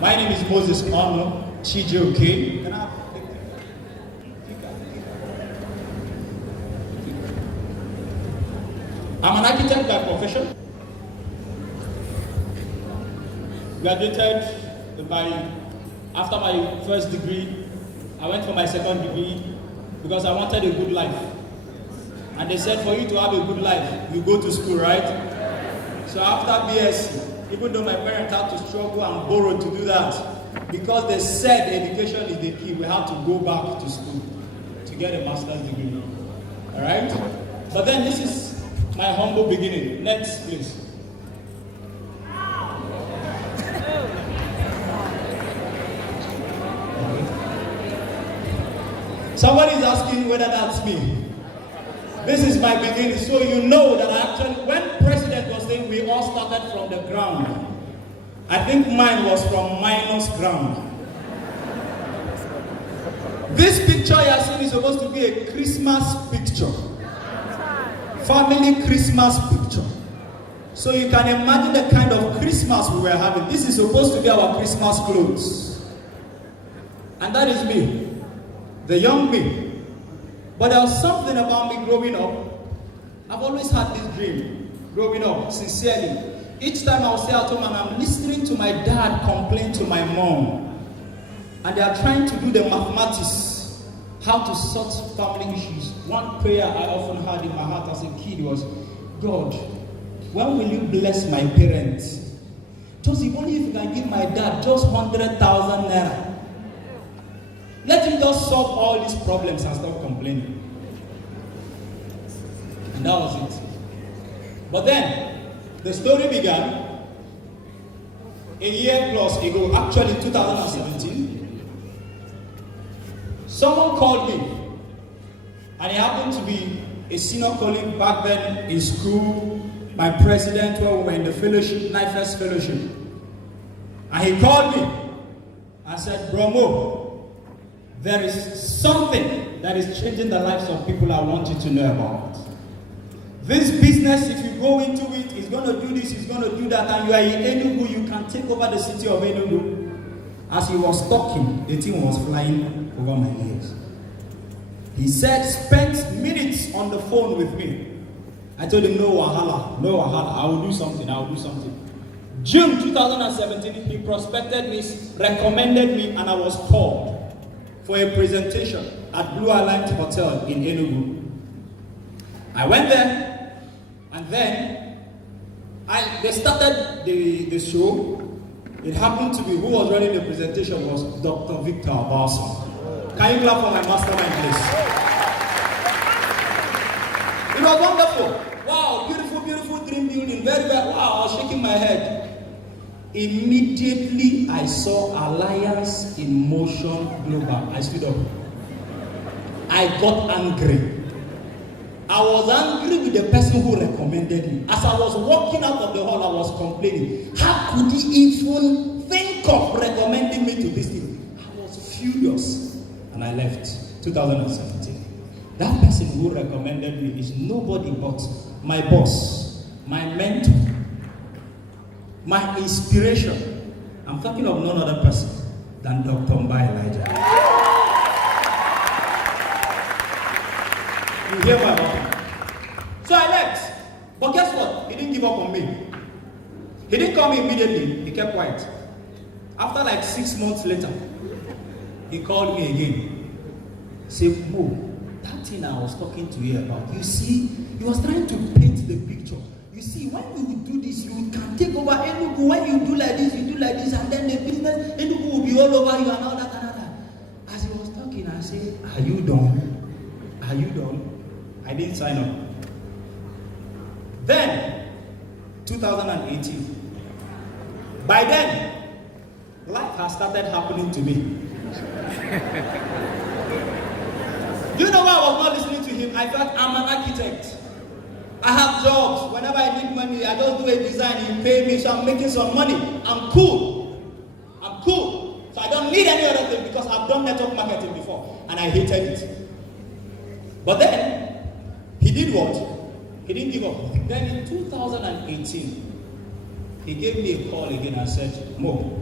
My name is Moses Onu Story. I'm an architect by profession. Graduated after my first degree. I went for my second degree because I wanted a good life. And they said for you to have a good life, you go to school, right? So after BSc, even though my parents had to struggle and borrow to do that, because they said education is the key, we had to go back to school to get a master's degree. All right? But then this is my humble beginning. Next, please. Somebody is asking whether that's me. This is my beginning, so you know that when President was saying we all started from the ground, I think mine was from minus ground. This picture you are seeing is supposed to be a Christmas picture. Family Christmas picture. So you can imagine the kind of Christmas we were having. This is supposed to be our Christmas clothes. And that is me. The young me. But there was something about me growing up. I've always had this dream, growing up, sincerely. Each time I'll stay at home and I'm listening to my dad complain to my mom. And they are trying to do the mathematics, how to sort family issues. One prayer I often had in my heart as a kid was, God, when will you bless my parents? Just if only if you can give my dad just 100,000 naira. Let him just solve all these problems and stop complaining. And that was it. But then, the story began a year plus ago, actually 2017. Someone called me, and he happened to be a senior colleague back then in school, my president when we were in the fellowship, NIFES fellowship. And he called me and said, Bromo, there is something that is changing the lives of people I want you to know about. This business, if you go into it, is going to do this, is going to do that, and you are in Enugu, you can take over the city of Enugu. As he was talking, the thing was flying over my ears. He said, spent minutes on the phone with me. I told him, no wahala, I will do something. June 2017, he prospected me, recommended me, and I was called for a presentation at Blue Island Hotel in Enugu. I went there, and then they started the show. It happened to be who was running the presentation was Dr. Victor Abaso. Can you clap for my mastermind, please? It was wonderful. Wow, beautiful dream building. Very well. Wow, I was shaking my head. Immediately, I saw Alliance in Motion Global. I stood up. I got angry. I was angry with the person who recommended me. As I was walking out of the hall, I was complaining. How could he even think of recommending me to this thing? I was furious. And I left. 2017. That person who recommended me is nobody but my boss, my mentor, my inspiration. I'm talking of none other person than Dr. Mba Elijah. You hear my mouth? So I left. But guess what? He didn't give up on me. He didn't call me immediately. He kept quiet. After like 6 months later, he called me again. He said, Mo, that thing I was talking to you about, you see, he was trying to paint the picture. You see, when you do this, you can take over Enugu. When you do like this, you do like this, and then the business, Enugu will be all over you and all that and all that. As he was talking, I said, are you done? Are you done? I didn't sign up. Then, 2018. By then, life has started happening to me. Do you know why I was not listening to him? I felt I'm an architect. I have jobs. Whenever I need money, I just do a design. He pay me, so I'm making some money. I'm cool. So I don't need any other thing because I've done network marketing before and I hated it. But then, he did what? He didn't give up. Then in 2018, he gave me a call again and said, Mo,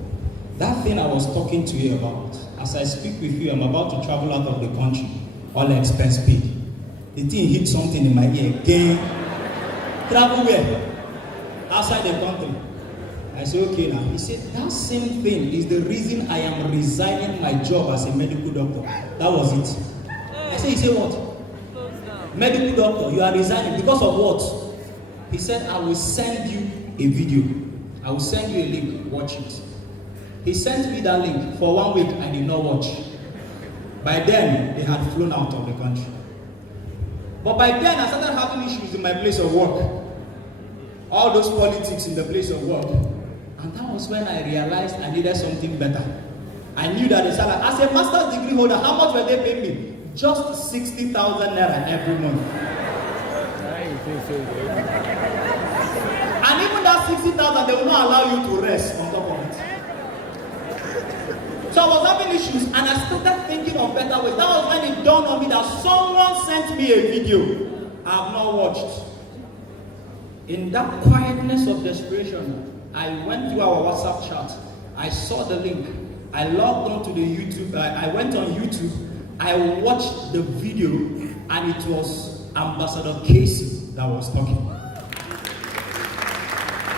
That thing I was talking to you about, as I speak with you, I'm about to travel out of the country, all expense paid. The thing hit something in my ear again. Travel where? Outside the country. I said, okay now. He said, that same thing is the reason I am resigning my job as a medical doctor. That was it. I said, he said what? Medical doctor, you are resigning because of what? He said, I will send you a video. I will send you a link, watch it. He sent me that link. For 1 week, I did not watch. By then, they had flown out of the country. But by then, I started having issues in my place of work. All those politics in the place of work. And that was when I realized I needed something better. I knew that the salary, as a master's degree holder, how much were they paying me? Just 60,000 naira every month. And even that 60,000, they will not allow you to rest on top of it. So I was having issues, and I started thinking of better ways. That was when it dawned on me that someone sent me a video I have not watched. In that quietness of desperation, I went through our WhatsApp chat. I saw the link. I logged on to the YouTube. I went on YouTube. I watched the video, and it was Ambassador Casey that was talking.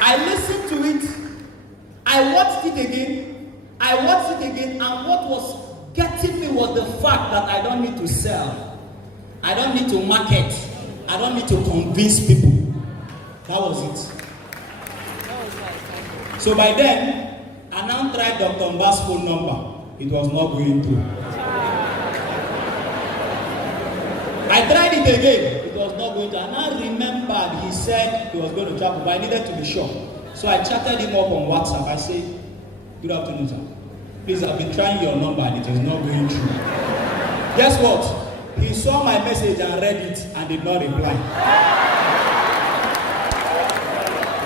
I listened to it. I watched it again. And what was getting me was the fact that I don't need to sell. I don't need to market. I don't need to convince people. That was it. So by then, I now tried Dr. Mba's phone number. It was not going through. I tried it again. It was not going to. And I remembered he said he was going to travel, but I needed to be sure. So I chatted him up on WhatsApp. I said, good afternoon, sir. Please, I've been trying your number and it is not going through. Guess what? He saw my message and read it and did not reply.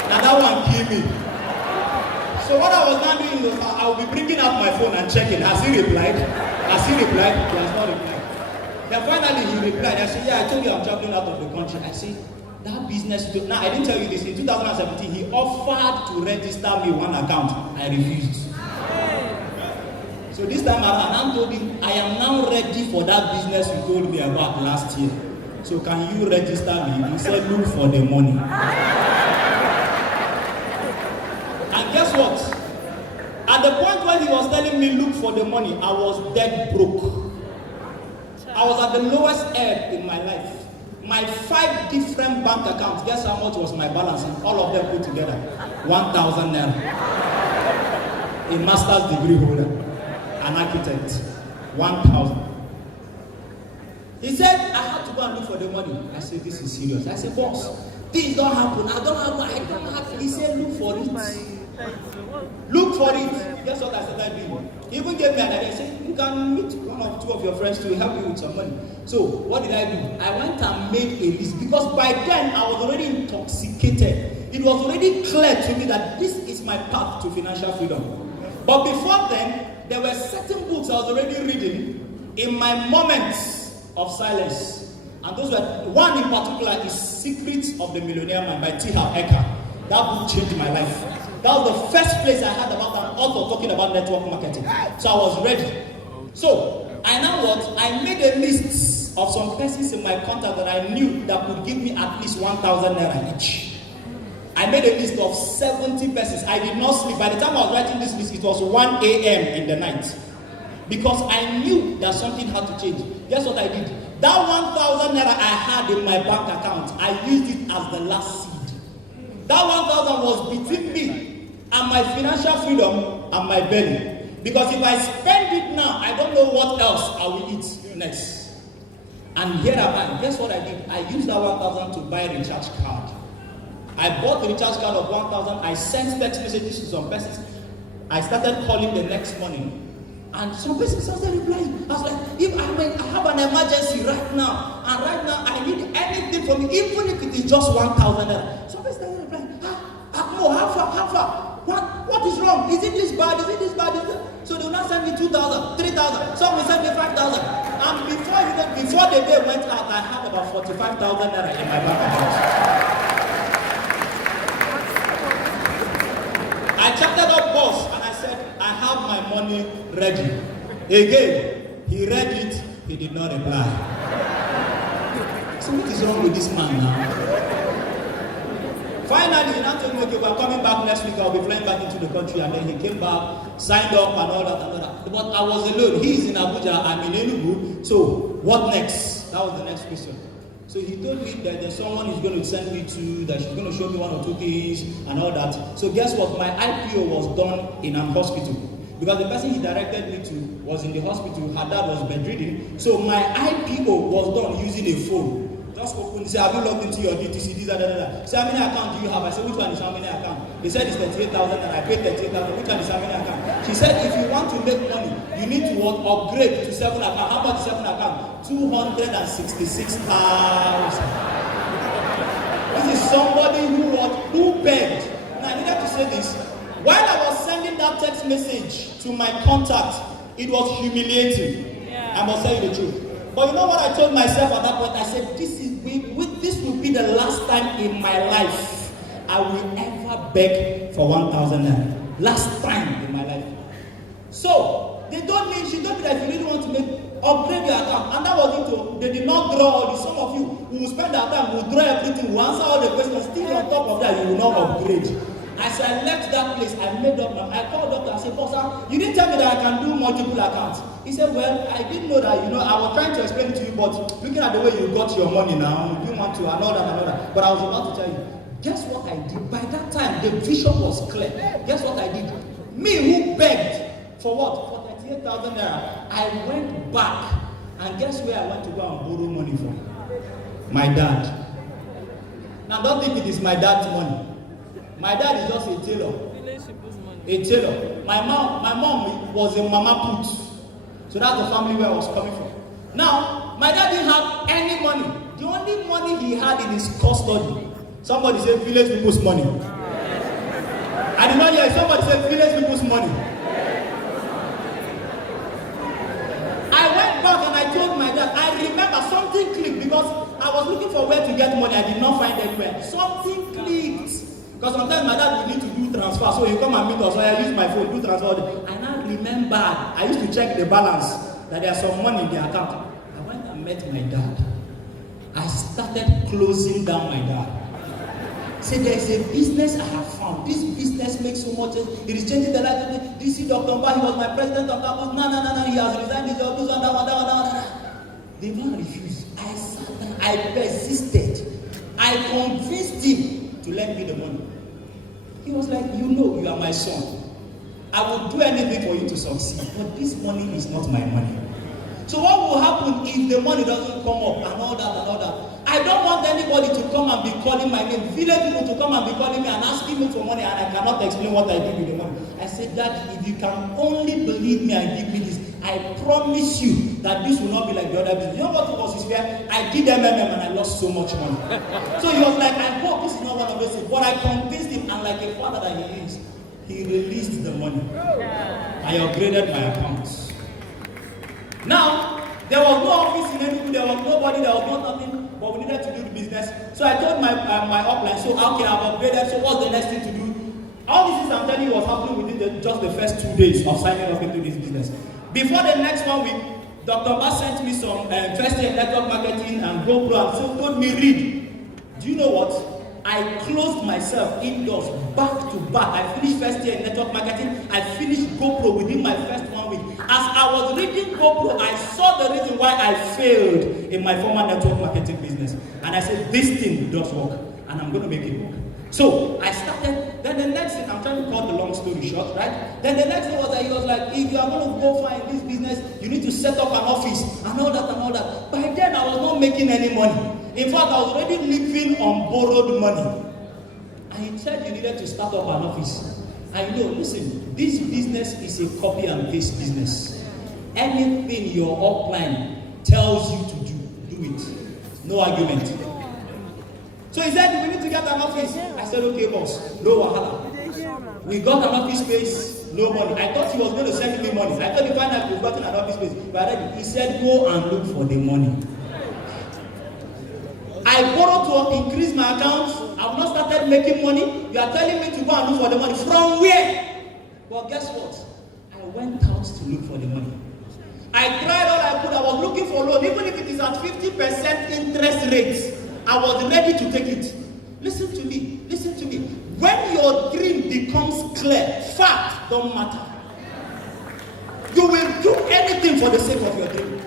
Now that one killed me. So what I was now doing was I will be bringing out my phone and checking. Has he replied? Has he replied? He has not replied. Then finally he replied. I said, yeah, I told you I'm traveling out of the country. I said, that business. Now I didn't tell you this. In 2017, he offered to register me one account. I refused. So this time around, I told him, I am now ready for that business you told me about last year. So can you register me? He said, look for the money. And guess what? At the point when he was telling me, look for the money, I was dead broke. I was at the lowest ebb in my life. My 5 different bank accounts, guess how much was my balance? All of them put together, 1,000 naira. A master's degree holder, an architect, 1,000. He said, I had to go and look for the money. I said, this is serious. I said, boss, this don't happen. I don't have. He said, look for it. Look for it. Guess what I started doing? He even gave me an idea. He said, you can meet 1 or 2 of your friends to help you with some money. So what did I do? I went and made a list, because by then I was already intoxicated. It was already clear to me that this is my path to financial freedom. But before then, there were certain books I was already reading in my moments of silence. And those were, one in particular is Secrets of the Millionaire Man by T. Harv Eker. That book changed my life. That was the first place I heard about an author talking about network marketing. So I was ready. So I now what? I made a list of some persons in my contact that I knew that could give me at least 1,000 naira each. I made a list of 70 persons. I did not sleep. By the time I was writing this list, it was 1 a.m. in the night. Because I knew that something had to change. Guess what I did? That 1,000 naira I had in my bank account, I used it as the last seed. That 1,000 was between me and my financial freedom and my belly. Because if I spend it now, I don't know what else I will eat next. And here am I. Guess what I did? I used that 1,000 to buy a recharge card. I bought the recharge card of 1,000. I sent text messages to some persons. I started calling the next morning. And some persons started replying. I was like, if I have an emergency right now, and right now I need anything from you, even if it is just 1,000 naira. Some persons started replying, how far? What is wrong? Is it this bad? Is it this bad? So they will not send me 2,000, 3,000. Some will send me 5,000. And before the day went out, I had about 45,000 naira in my bank account. I chatted up boss and I said, I have my money ready. Again, he read it, he did not reply. So what is wrong with this man now? Finally, he now told me, okay, we're coming back next week, I'll be flying back into the country. And then he came back, signed up and all that and all that. But I was alone. He's in Abuja, I'm in Enugu. So what next? That was the next question. So he told me that there's someone he's going to send me to, that she's going to show me one or two things and all that. So guess what? My IPO was done in an hospital. Because the person he directed me to was in the hospital, her dad was bedridden. So my IPO was done using a phone. Just open, say, have you logged into your DTC, this, that. Say, how many accounts do you have? I said, which one is how many accounts? They said it's 38,000 and I paid 38,000. Which one is how many accounts? She said, if you want to make money, you need to upgrade to 7 accounts. How much is 7 accounts? 266,000. This is somebody who begged. Now I needed to say this. While I was sending that text message to my contact, it was humiliating. Yeah. I must tell you the truth. But you know what I told myself at that point? I said, this will be the last time in my life I will ever beg for 1,000 naira. Last time in my life. So she told me that if you really want to upgrade your account, and that was it. They did not draw all this. Some of you who will spend our time, will draw everything, will answer all the questions, still on top of that, you will not upgrade. As I left that place, I made up I called doctor, I said, Boss, you didn't tell me that I can do multiple accounts. He said, well, I didn't know that, I was trying to explain it to you, but looking at the way you got your money now, you want to, and all that. But I was about to tell you, guess what I did? By that time, the vision was clear. Guess what I did? Me who begged for what? For 38,000 naira. I went back, and guess where I went to go and borrow money from? My dad. Now, don't think it is my dad's money. My dad is just a tailor. A tailor. My mom was a mama put. So that's the family where I was coming from. Now, my dad didn't have any money. The only money he had in his custody. Somebody said village people's money. I did not hear somebody said village people's money. I went back and I told my dad, I remember something clicked because I was looking for where to get money. I did not find anywhere. Something clicked. Because sometimes my dad would need to do transfer, so he come and meet us, so I use my phone, do transfer. I now remember, I used to check the balance, that there's some money in the account. I went and met my dad. I started closing down my dad. Said, there's a business I have found. This business makes so much sense. It is changing the life of me. Do you see Dr. Mba? He was my president of campus. No, he has resigned his job. The man refused. I sat down, I persisted. I convinced him to lend me the money. He was like, you are my son. I will do anything for you to succeed, but this money is not my money. So what will happen if the money doesn't come up and all that? I don't want anybody to come and be calling my name. Village people to come and be calling me and asking me for money, and I cannot explain what I did with the money. I said, Dad, if you can only believe me and give me this, I promise you that this will not be like the other business. You know what was his fear? I did MMM and I lost so much money. So he was like, I hope this is not one of those things. But I convinced him, and like a father that he is, he released the money. I upgraded my accounts. Now, there was no office in Enugu, there was nobody, there was nothing, but we needed to do the business. So I told my upline, so okay, I've upgraded, so what's the next thing to do? All this is I'm telling you was happening within just the first 2 days of signing up into this business. Before the next 1 week, Dr. Bass sent me some first year network marketing and GoPro, and so told me, read. Do you know what? I closed myself indoors, back to back. I finished first year in network marketing. I finished GoPro within my first 1 week. As I was reading GoPro, I saw the reason why I failed in my former network marketing business. And I said, this thing does work, and I'm going to make it work. So I started. Then the next thing, I'm trying to cut the long story short, right? Then the next thing was that he was like, if you are going to go far in this business, you need to set up an office and all that and all that. By then, I was not making any money. In fact, I was already living on borrowed money. And he said you needed to start up an office. And listen, this business is a copy and paste business. Anything your upline tells you to do it. No argument. So he said, we need to get an office. I said, okay, boss, no wahala. We got an office space, no money. I thought he was going to send me money. I thought he found out we've gotten an office space. But he said, go and look for the money. I borrowed to increase my accounts. I've not started making money. You are telling me to go and look for the money. From where? But guess what? I went out to look for the money. I tried all I could. I was looking for loan, even if it is at 50% interest rate. I was ready to take it. Listen to me. Listen to me. When your dream becomes clear, fact don't matter. You will do anything for the sake of your dream.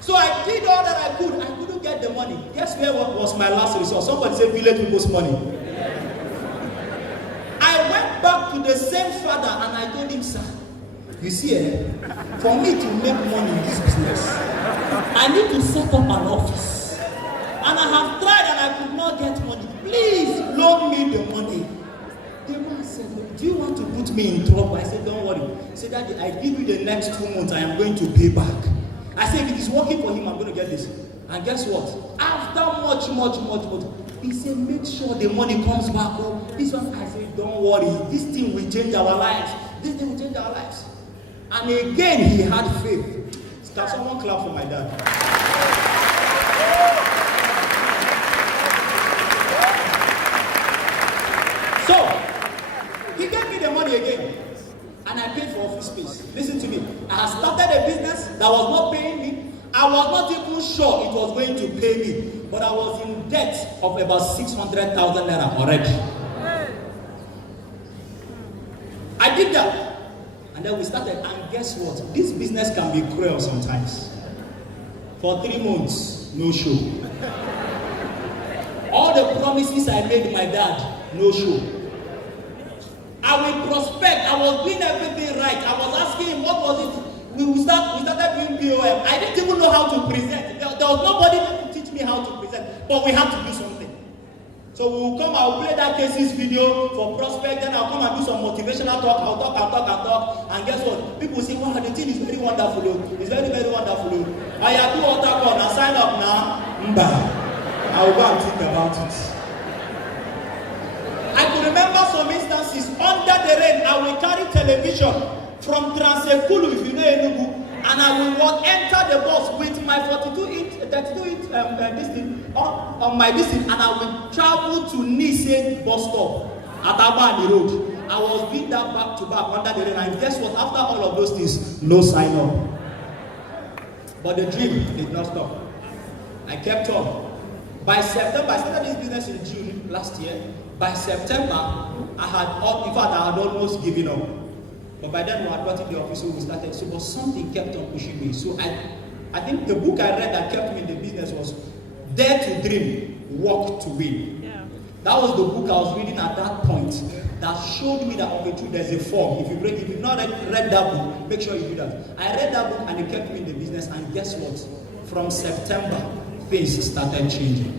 So I did all that I could. I couldn't get the money. Guess where was my last resort? Somebody said village people's money. I went back to the same father and I told him, sir, you see, for me to make money in this business, I need to set up an office. And I have tried and I could not get money. Please loan me the money. The man said, do you want to put me in trouble? I said, don't worry. He said, Daddy, I give you the next 2 months, I am going to pay back. I said, if it is working for him, I'm going to get this. And guess what? After much, he said, make sure the money comes back. Oh, this one, I said, don't worry. This thing will change our lives. This thing will change our lives. And again, he had faith. Can someone clap for my dad? So, he gave me the money again. And I paid for office space. Listen to me. I had started a business that was not paying me. I was not even sure it was going to pay me. But I was in debt of about 600,000 naira already. I did that. And then we started. And guess what? This business can be cruel sometimes. For 3 months, no show. All the promises I made my dad, no show. I will prospect. I was doing everything right. I was asking him, what was it? We started doing POM. I didn't even know how to present. There was nobody to teach me how to present. But we had to do something. So we will come, I'll play that cases video for prospect, then I'll come and do some motivational talk. I'll talk. And guess what? People say, wow, the thing is very wonderful. It's very, very wonderful. I have to altar call and sign up now. I will go and think about it. I can remember some instances under the rain. I will carry television from Transekulu, if you know Enugu, and I will enter the bus with my 32-inch this thing on my distance, and I will travel to Nice bus stop at Abani Road. I was doing that back to back under the rain, and guess what? After all of those things, no sign up. But the dream did not stop. I kept on. By September, I started this business in June last year. By September, I had almost given up. But by then, we had got in the office, so we started. So, but something kept on pushing me. So I think the book I read that kept me in the business was Dare to Dream, Work to Win. Yeah. That was the book I was reading at that point that showed me that, okay, true, there's a form. If you've not read that book, make sure you do that. I read that book and it kept me in the business. And guess what? From September, things started changing.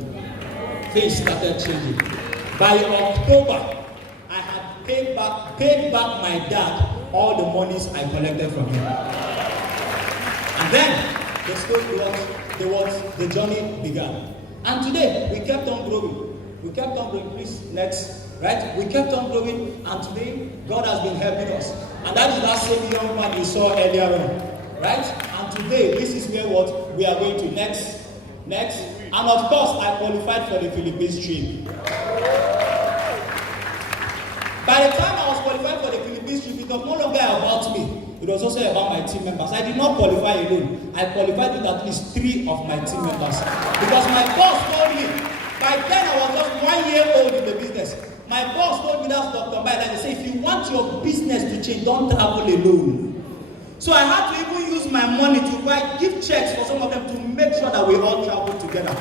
By October, I had paid back my dad all the monies I collected from him. And then the story the journey began. And today we kept on growing. Please, next. Right? We kept on growing, and today God has been helping us. And that is that same young man you saw earlier on. Right? And today this is where what we are going to next. And of course, I qualified for the Philippines trip. By the time I was qualified for the Philippines trip, it was no longer about me. It was also about my team members. I did not qualify alone. I qualified with at least 3 of my team members. Because my boss told me, by then I was just 1 year old in the business. My boss told me, that's Dr. Biden, he said, if you want your business to change, don't travel alone. So I had to even use my money to give checks for some of them to make sure that we all travel together.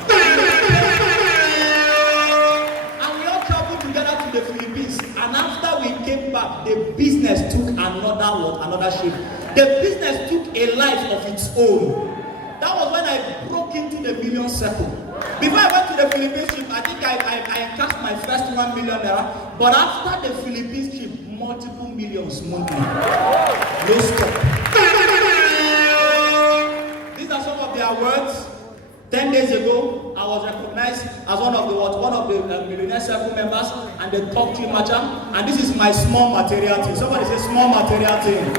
And we all traveled together to the Philippines. And after we came back, the business took another shape. The business took a life of its own. That was when I broke into the million circle. Before I went to the Philippines trip, I think I cashed my first 1 million naira. But after the Philippines trip, multiple millions monthly. No stop. These are some of their words. 10 days ago, I was recognized as one of the Millionaire Circle members and the top 3 merchant. And this is my small material team. Somebody say small material team.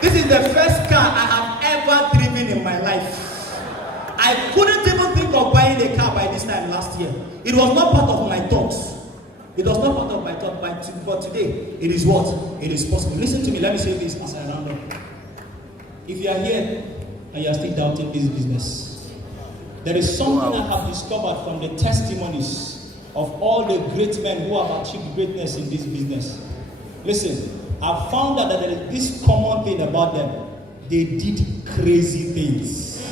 This is the first car I have ever driven in my life. I couldn't even think of buying a car by this time last year. It was not part of my thoughts. It was not part of my thought, but today, it is what? It is possible. Listen to me, let me say this as I round up. If you are here and you are still doubting this business, there is something I have discovered from the testimonies of all the great men who have achieved greatness in this business. Listen, I found out that there is this common thing about them. They did crazy things.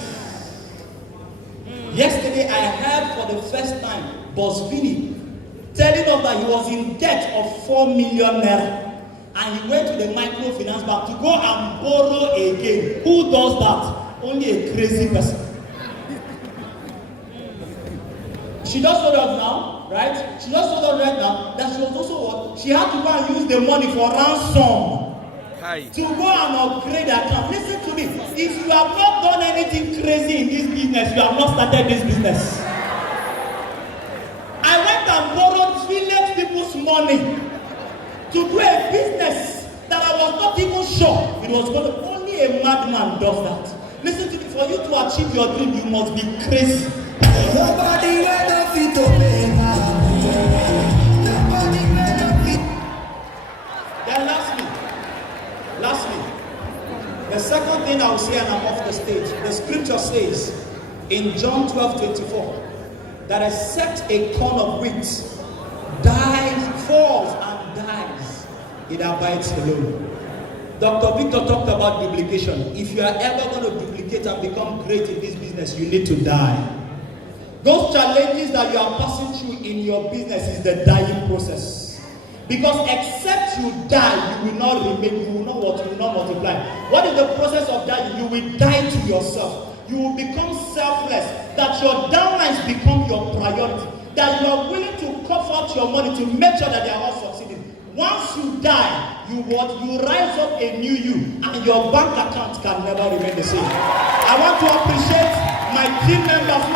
Yesterday, I heard for the first time Bosvini telling us that he was in debt of 4 million naira, and he went to the microfinance bank to go and borrow again. Who does that? Only a crazy person. She just told us now, right? She just told us right now that she was also what? She had to go and use the money for ransom. To go and upgrade her account. Listen to me. If you have not done anything crazy in this business, you have not started this business. I went and borrowed village people's money to do a business that I was not even sure it was going to. Only a madman does that. Listen to me. For you to achieve your dream, you must be crazy. Nobody ever fit to pay. Then lastly, the second thing I will say, and I'm off the stage, the scripture says in John 12:24 that except a corn of wheat falls and dies, it abides alone. Dr. Victor talked about duplication. If you are ever going to duplicate and become great in this business, you need to die. Those challenges that you are passing through in your business is the dying process. Because except you die, you will not remain, you will not multiply. What is the process of dying? You will die to yourself. You will become selfless. That your downlines become your priority. That you are willing to cough out your money to make sure that they are all succeeding. Once you die, you rise up a new you, and your bank account can never remain the same. I want to appreciate my team members.